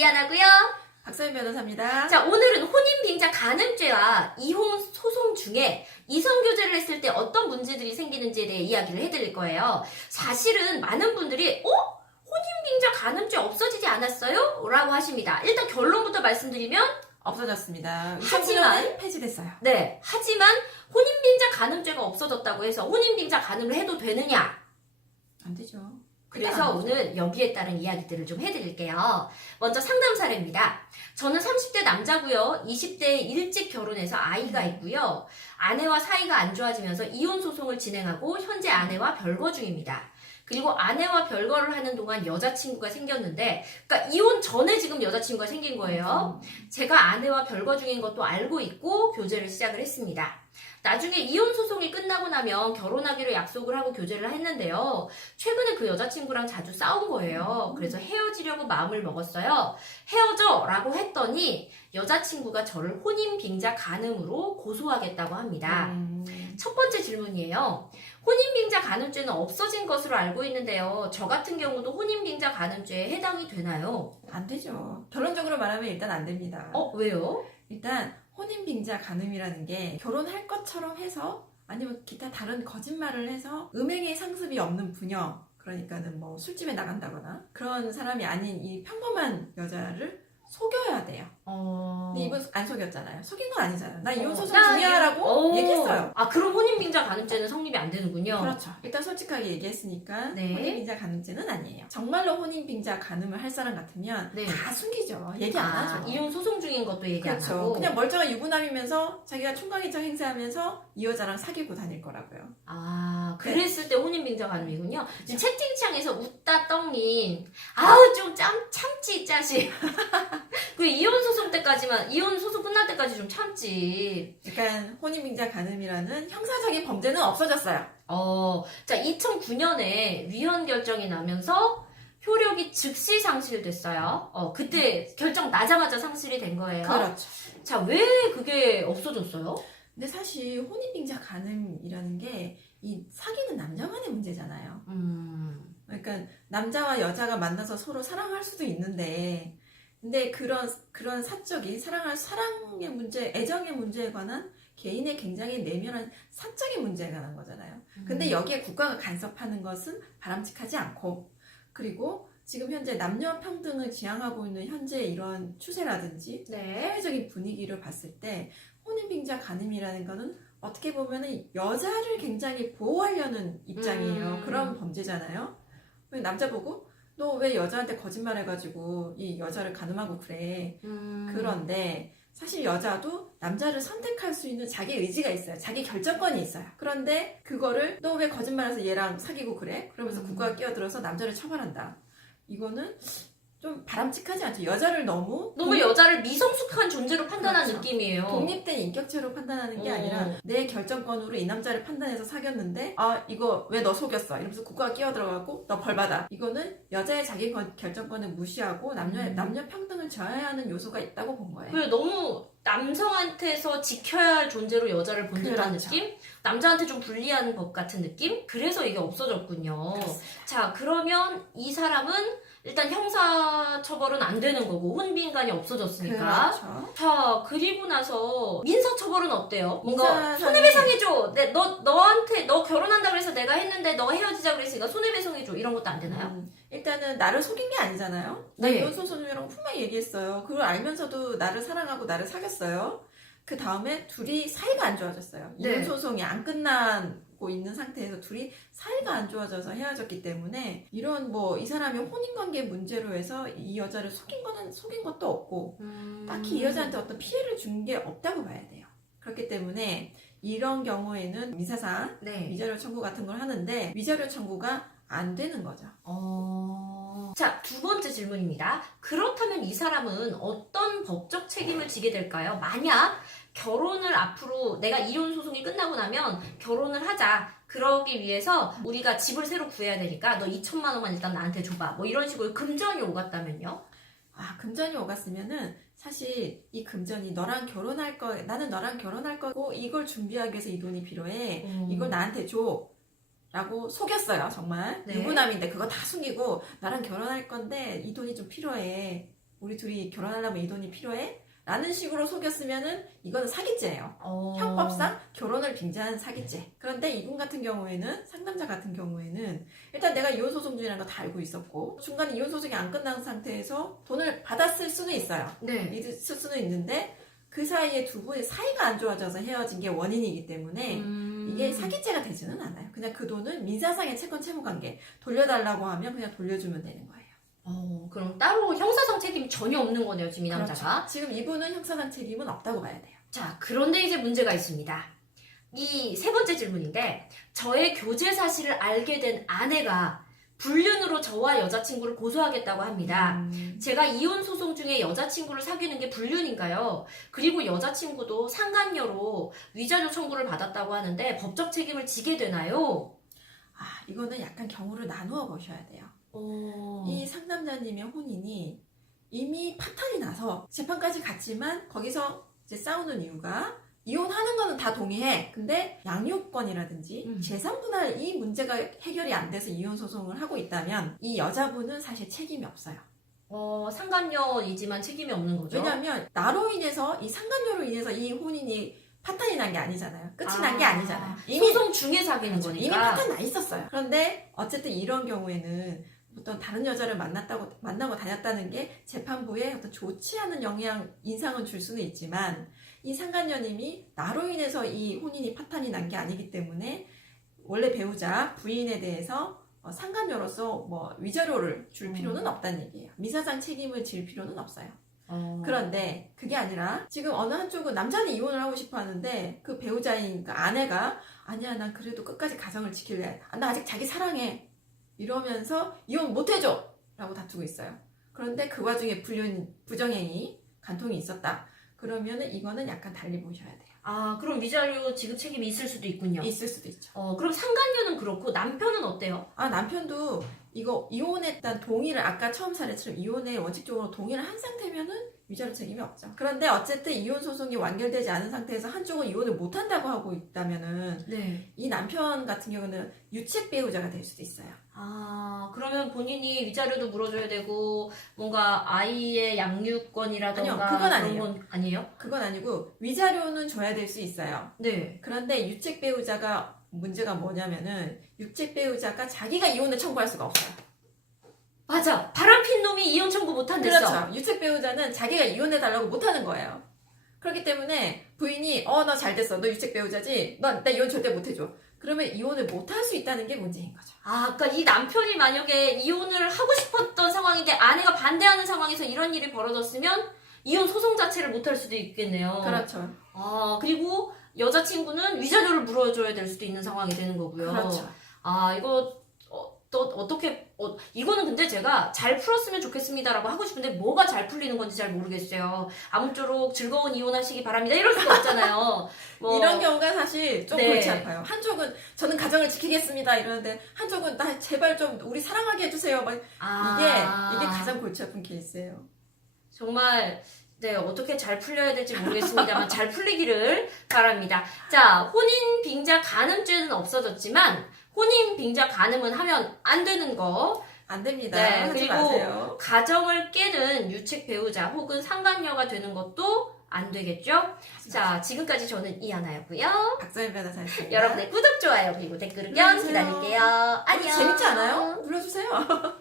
이하나고요. 박서연 변호사입니다. 자, 오늘은 혼인빙자 간음죄와 이혼 소송 중에 이성교제를 했을 때 어떤 문제들이 생기는지에 대해 이야기를 해드릴 거예요. 사실은 많은 분들이 혼인빙자 간음죄 없어지지 않았어요? 라고 하십니다. 일단 결론부터 말씀드리면 없어졌습니다. 하지만 폐지됐어요. 네, 하지만 혼인빙자 간음죄가 없어졌다고 해서 혼인빙자 간음을 해도 되느냐? 안 되죠. 그래서 오늘 여기에 따른 이야기들을 좀 해드릴게요. 먼저 상담 사례입니다. 저는 30대 남자고요. 20대에 일찍 결혼해서 아이가 있고요. 아내와 사이가 안 좋아지면서 이혼 소송을 진행하고 현재 아내와 별거 중입니다. 그리고 아내와 별거를 하는 동안 여자친구가 생겼는데, 그러니까 이혼 전에 지금 여자친구가 생긴 거예요. 제가 아내와 별거 중인 것도 알고 있고 교제를 시작을 했습니다. 나중에 이혼 소송이 끝나고 나면 결혼하기로 약속을 하고 교제를 했는데요. 최근에 그 여자친구랑 자주 싸운 거예요. 그래서 헤어지려고 마음을 먹었어요. 헤어져! 라고 했더니 여자친구가 저를 혼인빙자 간음으로 고소하겠다고 합니다. 첫 번째 질문이에요. 혼인빙자 간음죄는 없어진 것으로 알고 있는데요. 저 같은 경우도 혼인빙자 간음죄에 해당이 되나요? 안 되죠. 결론적으로 말하면 일단 안 됩니다. 왜요? 일단 혼인빙자 간음이라는 게 결혼할 것처럼 해서 아니면 기타 다른 거짓말을 해서 음행의 상습이 없는 부녀, 그러니까는 뭐 술집에 나간다거나 그런 사람이 아닌 이 평범한 여자를 속여야 돼요. 근데 이분 안 속였잖아요. 속인 건 아니잖아요. 나 이혼 소송 중이야라고 얘기했어요. 그럼 혼인빙자 간음죄는 성립이 안 되는군요. 그렇죠. 일단 솔직하게 얘기했으니까 네. 혼인빙자 간음죄는 아니에요. 정말로 혼인빙자 간음을 할 사람 같으면 네. 다 숨기죠. 얘기 안 하죠. 이혼 소송 중인 것도 얘기 그렇죠. 안 하고. 그냥 멀쩡한 유부남이면서 자기가 총각인척 행세하면서 이 여자랑 사귀고 다닐 거라고요. 그랬을 때 혼인빙자 간음이군요. 지금 채팅창에서 웃다 떡님, 아우 좀 참지 짜식. 그 이혼 소송 때까지만, 이혼 소송 끝날 때까지 좀 참지. 그러니까 혼인빙자 간음이라는 형사적인 범죄는 없어졌어요. 자, 2009년에 위헌 결정이 나면서 효력이 즉시 상실됐어요. 그때 결정 나자마자 상실이 된 거예요. 그렇죠. 자, 왜 그게 없어졌어요? 근데 사실 혼인빙자 간음이라는 게 이 사귀는 남자만의 문제잖아요. 그러니까 남자와 여자가 만나서 서로 사랑할 수도 있는데, 근데 그런 사적인 사랑의 문제, 애정의 문제에 관한 개인의 굉장히 내면한 사적인 문제에 관한 거잖아요. 근데 여기에 국가가 간섭하는 것은 바람직하지 않고, 그리고 지금 현재 남녀 평등을 지향하고 있는 현재 이런 추세라든지 사회적인 분위기를 봤을 때 혼인빙자 간음이라는 거는 어떻게 보면은 여자를 굉장히 보호하려는 입장이에요. 그런 범죄잖아요. 남자 보고 너 왜 여자한테 거짓말 해가지고 이 여자를 간음하고 그래. 그런데 사실 여자도 남자를 선택할 수 있는 자기 의지가 있어요. 자기 결정권이 있어요. 그런데 그거를 너 왜 거짓말해서 얘랑 사귀고 그래? 그러면서 국가가 끼어들어서 남자를 처벌한다. 이거는 좀 바람직하지 않죠. 여자를 너무 여자를 미성숙한 존재로 판단한 그렇죠. 느낌이에요. 독립된 인격체로 판단하는 게 아니라 내 결정권으로 이 남자를 판단해서 사귀었는데 이거 왜 너 속였어? 이러면서 국가가 끼어들어가고 너 벌받아. 이거는 여자의 자기 결정권을 무시하고 남녀 평등을 저해하는 요소가 있다고 본 거예요. 그래, 너무 남성한테서 지켜야 할 존재로 여자를 본 듯한 그렇죠. 느낌? 남자한테 좀 불리한 것 같은 느낌? 그래서 이게 없어졌군요. 그렇습니다. 자, 그러면 이 사람은 일단 형사처벌은 안 되는 거고 혼빈간이 없어졌으니까. 그렇죠. 자, 그리고 나서 민사처벌은 어때요? 뭔가 민사상이- 손해배상해줘. 너한테 너 결혼한다 그래서 내가 했는데 너 헤어지자 그랬으니까 손해배상해줘. 이런 것도 안 되나요? 일단은 나를 속인 게 아니잖아요. 나 네. 이혼 소송이라고 분명히 얘기했어요. 그걸 알면서도 나를 사랑하고 나를 사귀었어요. 그 다음에 둘이 사이가 안 좋아졌어요. 네. 이혼 소송이 안 끝나고 있는 상태에서 둘이 사이가 안 좋아져서 헤어졌기 때문에 이런 이 사람이 혼인관계 문제로 해서 이 여자를 속인 것도 없고 딱히 이 여자한테 어떤 피해를 준 게 없다고 봐야 돼요. 그렇기 때문에 이런 경우에는 민사상 위자료 청구 같은 걸 하는데 위자료 청구가 안 되는 거죠. 자, 두 번째 질문입니다. 그렇다면 이 사람은 어떤 법적 책임을 지게 될까요? 만약 결혼을 앞으로 내가 이혼 소송이 끝나고 나면 결혼을 하자. 그러기 위해서 우리가 집을 새로 구해야 되니까 너 2천만 원만 일단 나한테 줘봐. 뭐 이런 식으로 금전이 오갔다면요? 금전이 오갔으면은 사실 이 금전이 나는 너랑 결혼할 거고 이걸 준비하기 위해서 이 돈이 필요해. 이걸 나한테 줘. 라고 속였어요, 정말. 네. 유부남인데 그거 다 숨기고 나랑 결혼할 건데 이 돈이 좀 필요해. 우리 둘이 결혼하려면 이 돈이 필요해? 라는 식으로 속였으면은 이거는 사기죄예요. 형법상 결혼을 빙자한 사기죄. 그런데 이분 같은 경우에는, 상담자 같은 경우에는 일단 내가 이혼소송 중이라는 거 다 알고 있었고 중간에 이혼소송이 안 끝난 상태에서 돈을 받았을 수는 있어요. 네. 있을 수는 있는데 그 사이에 두 분의 사이가 안 좋아져서 헤어진 게 원인이기 때문에 이게 사기죄가 되지는 않아요. 그냥 그 돈은 민사상의 채권 채무관계 돌려달라고 하면 그냥 돌려주면 되는 거예요. 그럼 따로 형사상 책임이 전혀 없는 거네요, 지금 이 남자가. 그렇죠. 지금 이분은 형사상 책임은 없다고 봐야 돼요. 자, 그런데 이제 문제가 있습니다. 이 세 번째 질문인데, 저의 교제 사실을 알게 된 아내가 불륜으로 저와 여자친구를 고소하겠다고 합니다. 제가 이혼 소송 중에 여자친구를 사귀는 게 불륜인가요? 그리고 여자친구도 상간녀로 위자료 청구를 받았다고 하는데 법적 책임을 지게 되나요? 이거는 약간 경우를 나누어 보셔야 돼요. 이 상담자님의 혼인이 이미 파탄이 나서 재판까지 갔지만 거기서 이제 싸우는 이유가 이혼하는 거는 다 동의해. 근데 양육권이라든지 재산 분할 이 문제가 해결이 안 돼서 이혼 소송을 하고 있다면 이 여자분은 사실 책임이 없어요. 상간녀이지만 책임이 없는 거죠? 왜냐하면 나로 인해서 이 상간녀로 인해서 이 혼인이 파탄이 난 게 아니잖아요. 끝이 난 게 아니잖아요. 이미 소송 중에 사귀는 거니까. 이미 파탄 나 있었어요. 그런데 어쨌든 이런 경우에는 어떤 다른 여자를 만나고 다녔다는 게 재판부에 어떤 좋지 않은 인상은 줄 수는 있지만 이 상간녀님이 나로 인해서 이 혼인이 파탄이 난 게 아니기 때문에 원래 배우자 부인에 대해서 상간녀로서 뭐 위자료를 줄 필요는 없다는 얘기예요. 민사상 책임을 질 필요는 없어요. 그런데 그게 아니라 지금 어느 한쪽은 남자는 이혼을 하고 싶어 하는데 그 배우자인 그 아내가 아니야 난 그래도 끝까지 가정을 지킬래. 나 아직 자기 사랑해. 이러면서 이혼 못 해줘 라고 다투고 있어요. 그런데 그 와중에 부정행위 간통이 있었다. 그러면은 이거는 약간 달리 보셔야 돼요. 그럼 위자료 지급 책임이 있을 수도 있군요. 있을 수도 있죠. 그럼 상간녀는 그렇고 남편은 어때요? 남편도 이거 이혼했다는 동의를 아까 처음 사례처럼 이혼에 원칙적으로 동의를 한 상태면은 위자료 책임이 없죠. 그런데 어쨌든 이혼 소송이 완결되지 않은 상태에서 한쪽은 이혼을 못 한다고 하고 있다면은 네. 이 남편 같은 경우는 유책 배우자가 될 수도 있어요. 그러면 본인이 위자료도 물어줘야 되고 뭔가 아이의 양육권이라던가 아니요, 그건 아니에요. 그런 건 아니에요? 그건 아니고 위자료는 줘야 될 수 있어요. 네. 그런데 유책 배우자가 문제가 뭐냐면은 유책 배우자가 자기가 이혼을 청구할 수가 없어요. 맞아. 바람핀 놈이 이혼 청구 못한댔어. 그렇죠. 유책 배우자는 자기가 이혼해달라고 못하는 거예요. 그렇기 때문에 부인이 너 잘됐어. 너 유책 배우자지? 나 이혼 절대 못해줘. 그러면 이혼을 못할 수 있다는 게 문제인 거죠. 그러니까 이 남편이 만약에 이혼을 하고 싶었던 상황인데 아내가 반대하는 상황에서 이런 일이 벌어졌으면 이혼 소송 자체를 못할 수도 있겠네요. 그렇죠. 그리고 여자친구는 위자료를 물어줘야 될 수도 있는 상황이 되는 거고요. 그렇죠. 이거 또 어떻게 이거는 근데 제가 잘 풀었으면 좋겠습니다라고 하고 싶은데 뭐가 잘 풀리는 건지 잘 모르겠어요. 아무쪼록 즐거운 이혼하시기 바랍니다. 이럴 수가 없잖아요. 이런 경우가 사실 좀 네. 골치 아파요. 한쪽은 저는 가정을 지키겠습니다 이러는데 한쪽은 나 제발 좀 우리 사랑하게 해주세요. 막 이게 가장 골치 아픈 케이스예요. 정말 네, 어떻게 잘 풀려야 될지 모르겠습니다만 잘 풀리기를 바랍니다. 자, 혼인 빙자 간음죄는 없어졌지만 혼인 빙자 간음은 하면 안 되는 거. 안 됩니다. 네, 하지 그리고 마세요. 가정을 깨는 유책 배우자 혹은 상간녀가 되는 것도 안 되겠죠? 자, 지금까지 저는 이하나였고요. 박서연 변호사였습니다. 여러분의 구독, 좋아요, 그리고 댓글 의견 눌러주세요. 기다릴게요. 안녕. 재밌지 않아요? 눌러주세요.